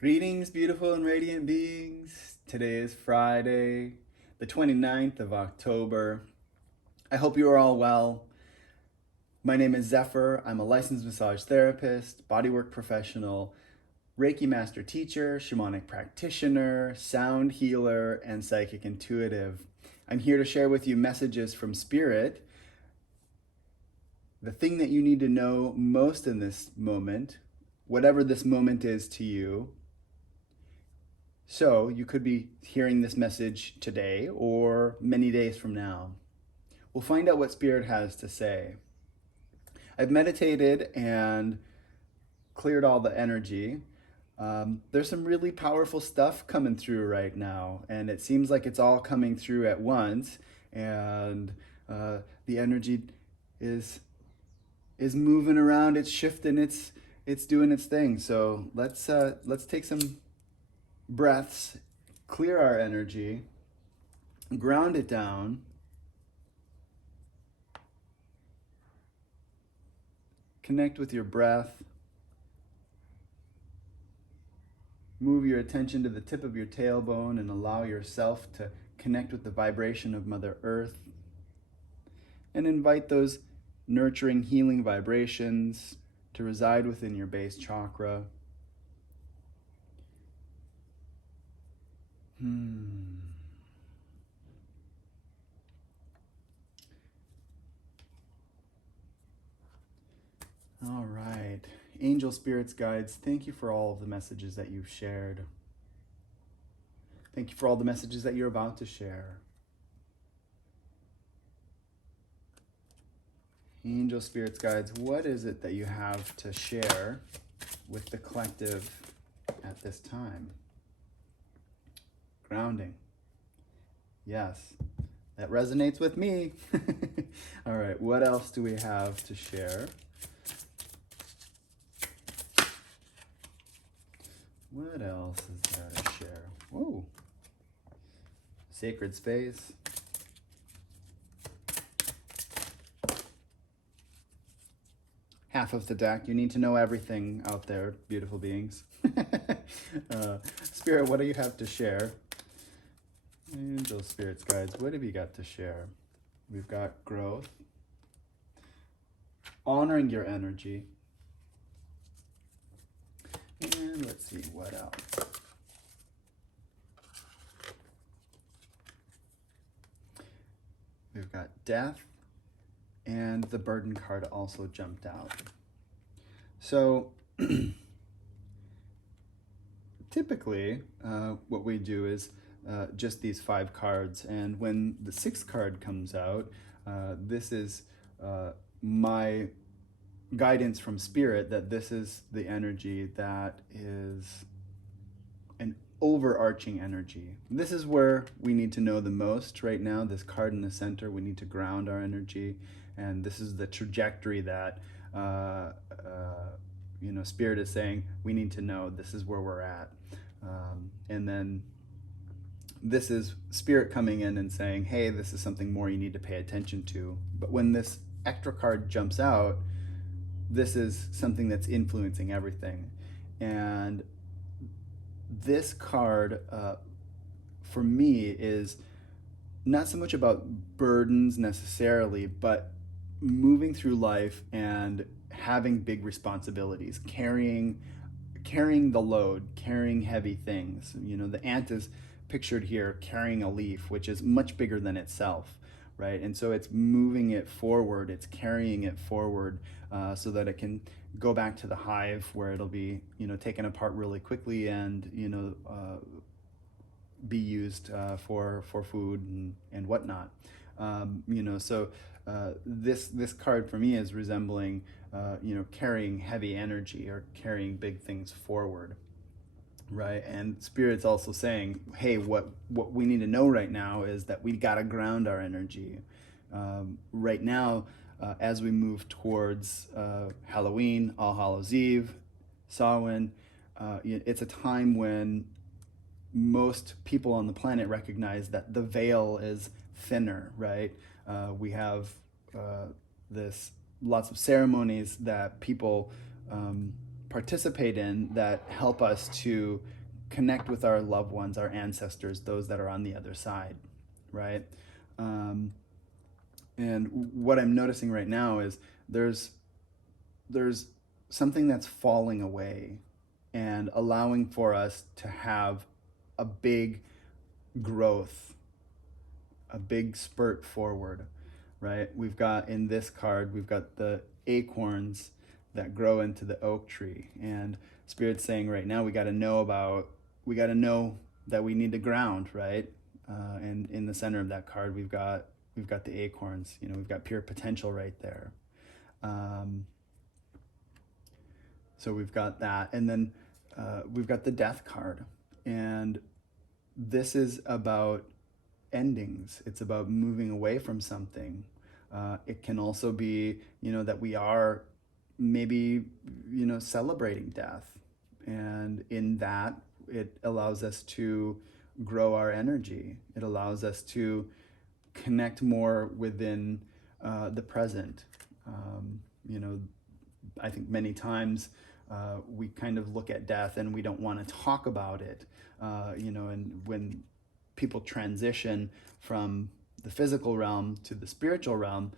Greetings, beautiful and radiant beings. Today is Friday, the 29th of October. I hope you are all well. My name is Zephyr. I'm a licensed massage therapist, bodywork professional, Reiki master teacher, shamanic practitioner, sound healer, and psychic intuitive. I'm here to share with you messages from Spirit, the thing that you need to know most in this moment, whatever this moment is to you. So you could be hearing this message today or many days from now. We'll find out what Spirit has to say. I've meditated and cleared all the energy. There's some really powerful stuff coming through right now, and it seems like it's all coming through at once. And the energy is moving around. It's shifting. It's doing its thing. So let's take some breaths, clear our energy, ground it down, connect with your breath, move your attention to the tip of your tailbone and allow yourself to connect with the vibration of Mother Earth, and invite those nurturing, healing vibrations to reside within your base chakra. All right. Angel spirits, guides, thank you for all of the messages that you've shared. Thank you for all the messages that you're about to share. Angel spirits, guides, what is it that you have to share with the collective at this time? Grounding. Yes, that resonates with me. All right, what else do we have to share? What else is there to share? Whoa. Sacred space. Half of the deck. You need to know everything out there, beautiful beings. Spirit, what do you have to share? Angel spirits, guides, what have you got to share? We've got growth, honoring your energy, and let's see what else. We've got death, and the burden card also jumped out. So typically what we do is just these 5 cards, and when the 6th card comes out, this is my guidance from Spirit that this is the energy that is an overarching energy. This is where we need to know the most right now. This card in the center, we need to ground our energy, and this is the trajectory that Spirit is saying we need to know. This is where we're at, and then this is Spirit coming in and saying, hey, this is something more you need to pay attention to. But when this extra card jumps out, this is something that's influencing everything. And this card, for me, is not so much about burdens necessarily, but moving through life and having big responsibilities, carrying the load, carrying heavy things. The ant is pictured here carrying a leaf, which is much bigger than itself, right? And so it's moving it forward, it's carrying it forward, so that it can go back to the hive where it'll be, taken apart really quickly and, be used for food and whatnot. So this card for me is resembling, carrying heavy energy or carrying big things forward. Right, and Spirit's also saying, hey, what we need to know right now is that we got to ground our energy. Right now, as we move towards Halloween, All Hallows Eve, Samhain, it's a time when most people on the planet recognize that the veil is thinner, right? We have lots of ceremonies that people participate in that help us to connect with our loved ones, our ancestors, those that are on the other side, right? Um, and what I'm noticing right now is there's there's something that's falling away and allowing for us to have a big growth, a big spurt forward, right? We've got in this card, we've got the acorns that grow into the oak tree. And Spirit's saying right now, we got to know that we need to ground, right? And in the center of that card, we've got the acorns. We've got pure potential right there. So we've got that, and then we've got the death card, and this is about endings. It's about moving away from something. It can also be, that we are maybe, celebrating death, and in that, it allows us to grow our energy. It allows us to connect more within the present. I think many times we kind of look at death and we don't want to talk about it. And when people transition from the physical realm to the spiritual realm,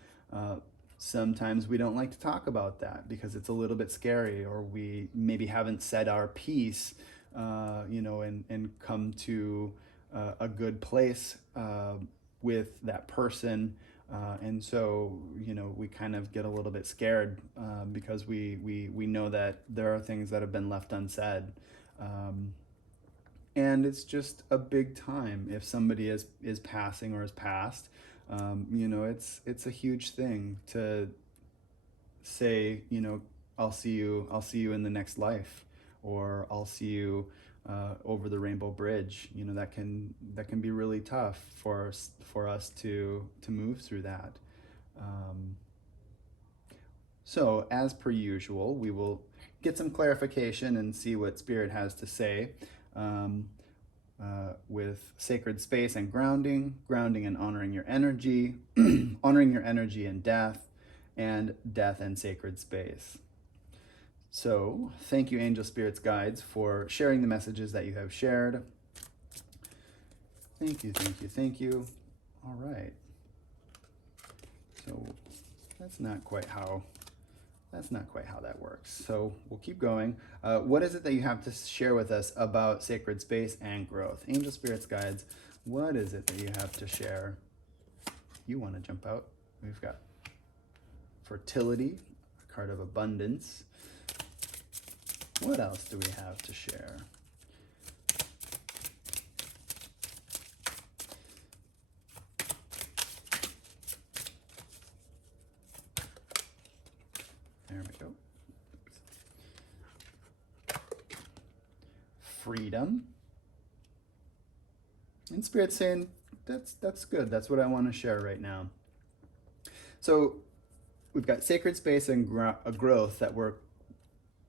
sometimes we don't like to talk about that because it's a little bit scary, or we maybe haven't said our piece, and come to a good place with that person. And so, we kind of get a little bit scared because we know that there are things that have been left unsaid. And it's just a big time if somebody is passing or has passed. It's a huge thing to say, I'll see you in the next life, or I'll see you over the Rainbow Bridge. That can be really tough for us to move through that. So as per usual, we will get some clarification and see what Spirit has to say with sacred space and grounding and honoring your energy, honoring your energy in death, and death and sacred space. So thank you, angel spirits, guides, for sharing the messages that you have shared. Thank you, thank you, thank you. All right. So that's not quite how that works. So we'll keep going. What is it that you have to share with us about sacred space and growth? Angel spirits, guides, what is it that you have to share? You want to jump out? We've got fertility, a card of abundance. What else do we have to share? There we go. Freedom. And Spirit's saying, that's good. That's what I want to share right now. So we've got sacred space and growth that we're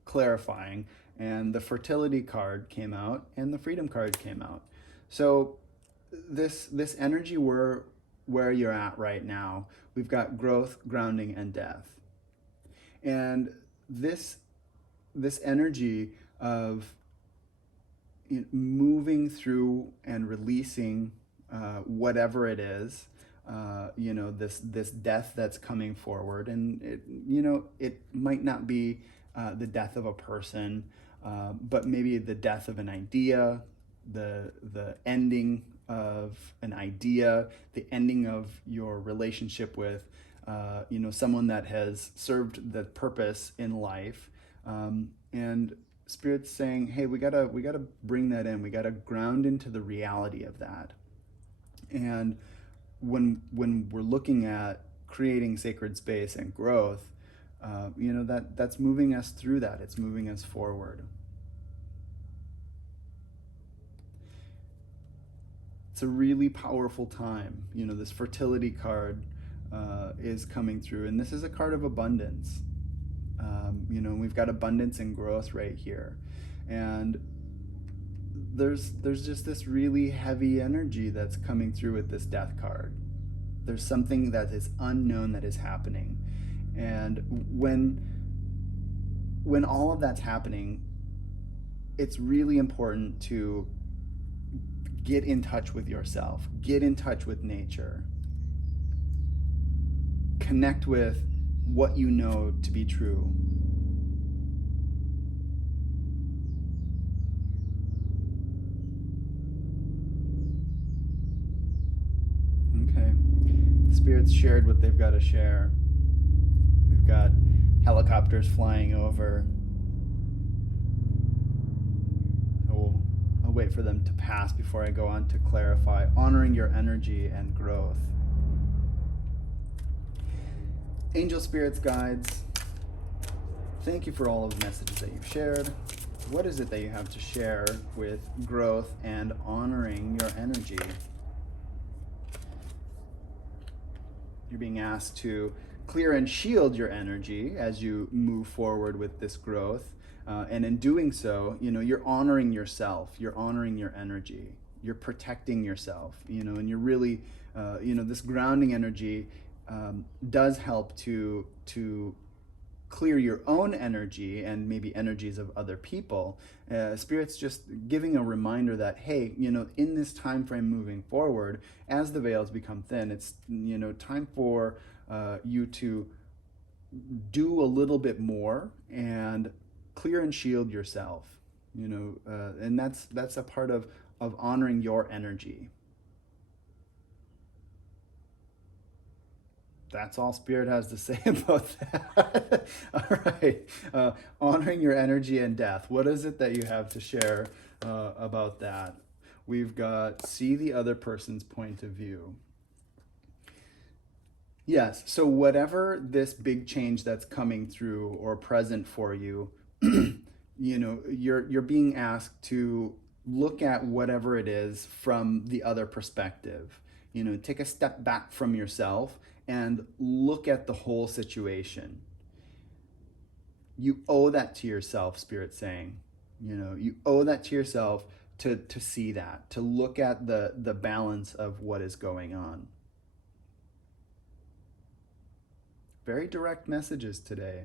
clarifying, and the fertility card came out and the freedom card came out. So this energy, where you're at right now, we've got growth, grounding, and death. And this energy of moving through and releasing whatever it is, this death that's coming forward, and it might not be the death of a person, but maybe the death of an idea, the ending of an idea, the ending of your relationship with someone that has served the purpose in life, and Spirit's saying, hey, we gotta bring that in. We gotta ground into the reality of that. And when we're looking at creating sacred space and growth, that's moving us through that. It's moving us forward. It's a really powerful time. This fertility card is coming through, and this is a card of abundance. We've got abundance and growth right here, and there's just this really heavy energy that's coming through with this death card. There's something that is unknown that is happening, and when when all of that's happening, it's really important to get in touch with yourself, get in touch with nature, connect with what you know to be true. Okay. Spirits shared what they've got to share. We've got helicopters flying over. I'll wait for them to pass before I go on to clarify. Honoring your energy and growth. Angel spirits, guides, thank you for all of the messages that you've shared. What is it that you have to share with growth and honoring your energy? You're being asked to clear and shield your energy as you move forward with this growth. And in doing so, you're honoring yourself, you're honoring your energy, you're protecting yourself, and you're really, this grounding energy does help to clear your own energy and maybe energies of other people. Spirit's just giving a reminder that, hey, in this time frame moving forward, as the veils become thin, it's time for you to do a little bit more and clear and shield yourself. And that's a part of honoring your energy. That's all Spirit has to say about that. All right. Honoring your energy and death. What is it that you have to share about that? We've got see the other person's point of view. Yes. So whatever this big change that's coming through or present for you, you're being asked to look at whatever it is from the other perspective. Take a step back from yourself and look at the whole situation. You owe that to yourself, Spirit's saying. You owe that to yourself to see that, to look at the balance of what is going on. Very direct messages today.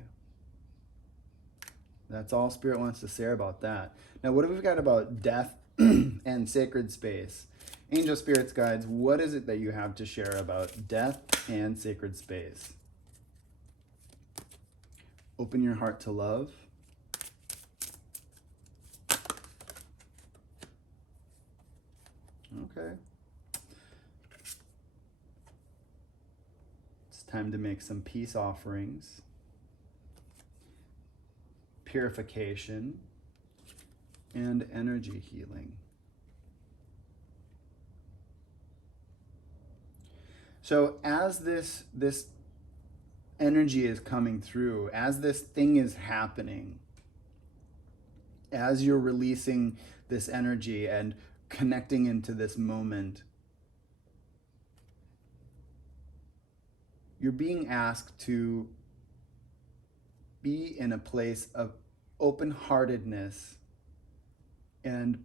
That's all Spirit wants to say about that. Now, what have we got about death and sacred space? Angel spirits, guides, what is it that you have to share about death and sacred space? Open your heart to love. Okay. It's time to make some peace offerings. Purification and energy healing. So as this energy is coming through, as this thing is happening, as you're releasing this energy and connecting into this moment, you're being asked to be in a place of open-heartedness and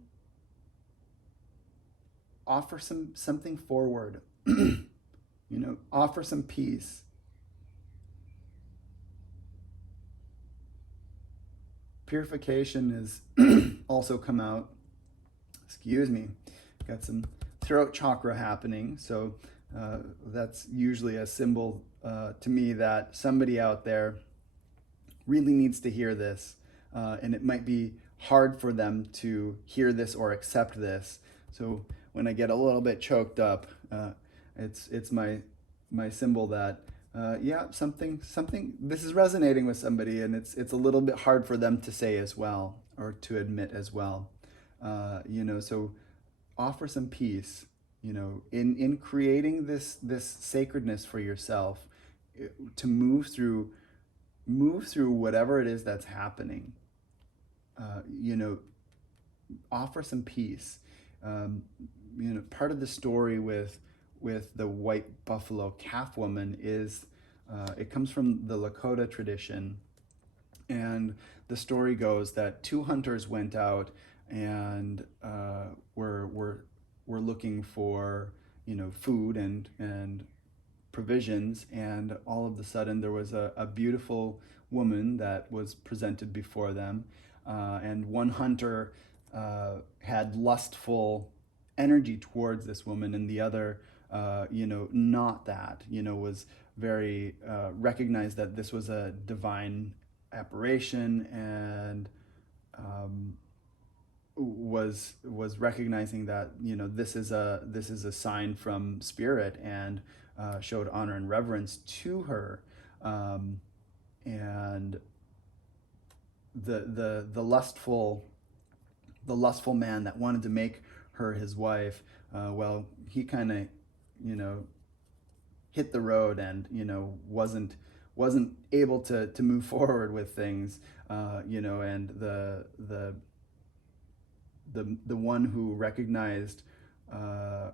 offer something forward. Offer some peace. Purification is also come out. Excuse me. Got some throat chakra happening. So that's usually a symbol to me that somebody out there really needs to hear this. And it might be hard for them to hear this or accept this. So when I get a little bit choked up, it's my symbol that something this is resonating with somebody, and it's a little bit hard for them to say as well or to admit as well. So offer some peace. In creating this sacredness for yourself, to move through whatever it is that's happening. Offer some peace. Part of the story with the white buffalo calf woman is it comes from the Lakota tradition, and the story goes that two hunters went out and were looking for food and provisions, and all of a sudden there was a beautiful woman that was presented before them, and one hunter had lustful energy towards this woman, and the other, not that, was very recognized that this was a divine apparition, and um, was recognizing that this is a sign from spirit, and showed honor and reverence to her, and the lustful man that wanted to make her his wife, well, he kind of hit the road, and wasn't able to move forward with things, and the one who recognized her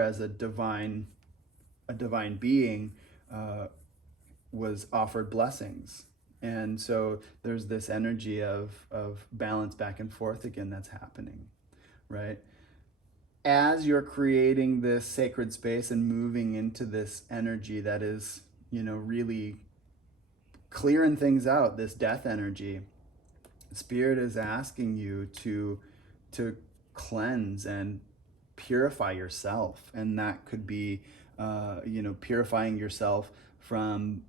as a divine being, was offered blessings. And so there's this energy of balance back and forth again that's happening, right? As you're creating this sacred space and moving into this energy that is, really clearing things out, this death energy, Spirit is asking you to cleanse and purify yourself. And that could be, purifying yourself from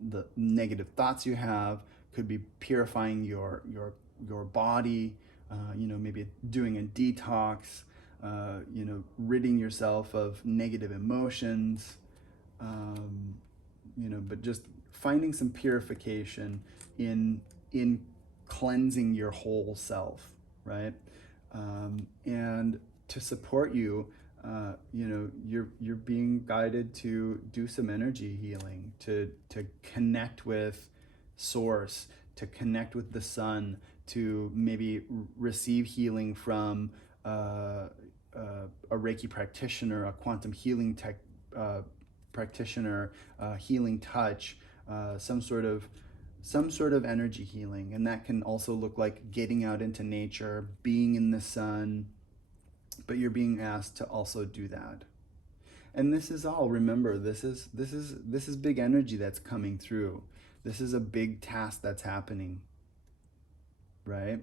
the negative thoughts you have, could be purifying your body, maybe doing a detox, ridding yourself of negative emotions, but just finding some purification in cleansing your whole self, right? And to support you, you're being guided to do some energy healing, to connect with source, to connect with the sun, to maybe receive healing from a Reiki practitioner, a quantum healing practitioner, healing touch, some sort of energy healing. And that can also look like getting out into nature, being in the sun, but you're being asked to also do that. And this is all, remember, this is big energy that's coming through. This is a big task that's happening, right?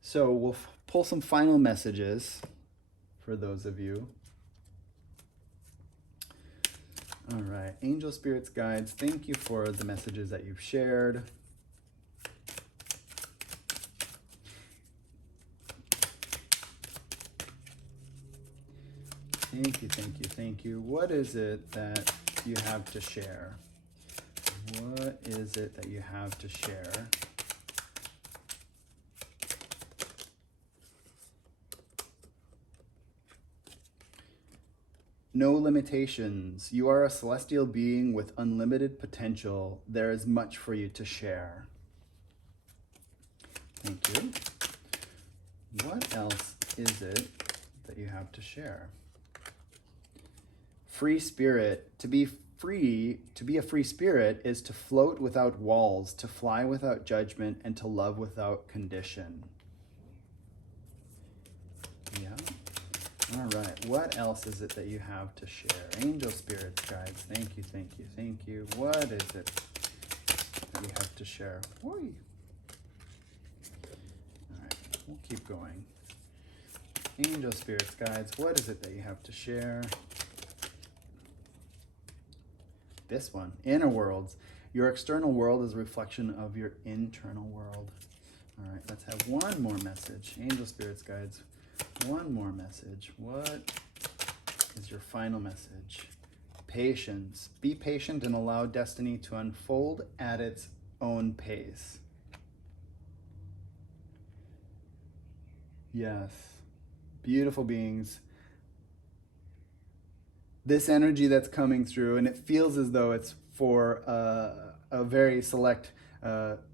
So we'll pull some final messages for those of you. All right, angel, spirits, guides, thank you for the messages that you've shared. Thank you, thank you, thank you. What is it that you have to share? What is it that you have to share? No limitations. You are a celestial being with unlimited potential. There is much for you to share. Thank you. What else is it that you have to share? Free spirit. To be a free spirit is to float without walls, to fly without judgment, and to love without condition. Yeah. All right. What else is it that you have to share? Angel, spirits, guides. Thank you, thank you, thank you. What is it that you have to share? Whee. All right. We'll keep going. Angel, spirits, guides. What is it that you have to share? This one, inner worlds. Your external world is a reflection of your internal world. All right, let's have one more message. Angel, spirits, guides, one more message. What is your final message? Patience. Be patient and allow destiny to unfold at its own pace. Yes, beautiful beings. This energy that's coming through, and it feels as though it's for a very select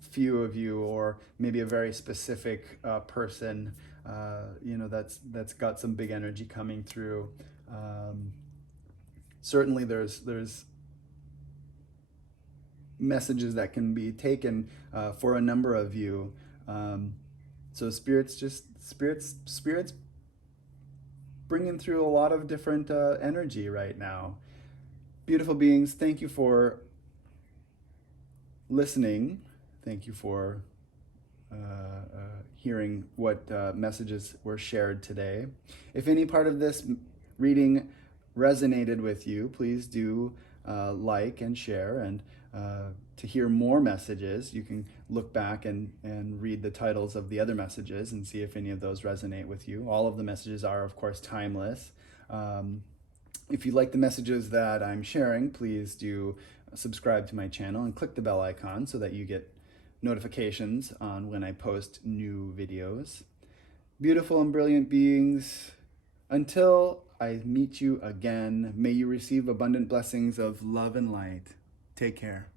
few of you, or maybe a very specific person, that's got some big energy coming through. Certainly there's messages that can be taken for a number of you. So spirits bringing through a lot of different energy right now. Beautiful beings, thank you for listening. Thank you for hearing what messages were shared today. If any part of this reading resonated with you, please do like and share. And to hear more messages, you can look back and read the titles of the other messages and see if any of those resonate with you. All of the messages are, of course, timeless. If you like the messages that I'm sharing, please do subscribe to my channel and click the bell icon so that you get notifications on when I post new videos. Beautiful and brilliant beings, until I meet you again, may you receive abundant blessings of love and light. Take care.